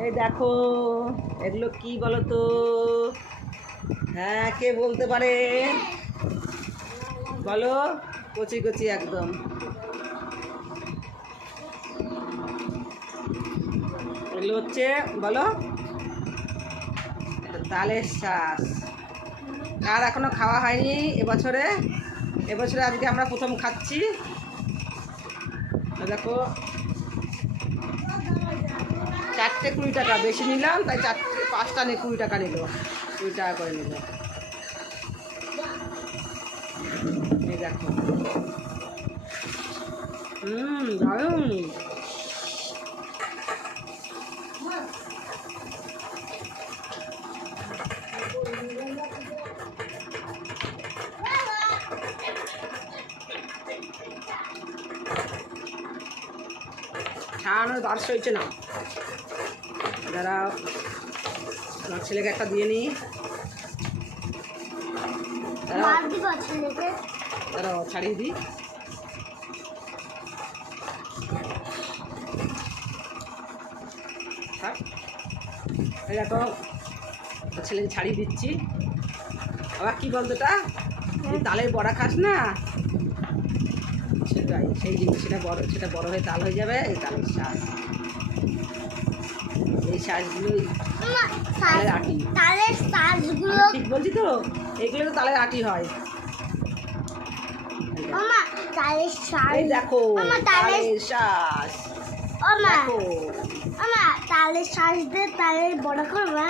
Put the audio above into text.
এই দেখো, এগুলো কি বলো তো? হ্যাঁ, কে বলতে পারে? বলো। কচি কচি একদম। এগুলো হচ্ছে, বলো, তালের শ্বাস। আর এখনো খাওয়া হয়নি এবছরে। এবছরে আজকে আমরা প্রথম খাচ্ছি। দেখো, 4টে 20 টাকা, বেশি নিলাম তাই 5টা নিয়ে 20 টাকা নিল, 20 টাকা করে নিল। এই দেখো, দারুণ। ছাড়ানোর বার্স হয়েছে না, যারা আমার ছেলেকে একটা দিয়ে নিই। তারা ছাড়িয়ে দিই। এই দেখো, ছেলেকে ছাড়িয়ে দিচ্ছি। আবার কি বলতো, তা তালের বড়া খাস না? সেটাই, সেই জিনিস, সেটা বড় হয়ে তাল হয়ে যাবে। এই তালের শ্বাস, এই শ্বাসগুলোই তালের আটি। তালের শ্বাসগুলো ঠিক বলছি তো? এইগুলো তো তালের আটি হয়। তালের শ্বাস, এই দেখো, তালের শ্বাস। দেখো, তালের শ্বাস দিয়ে তালের বড়া করবা।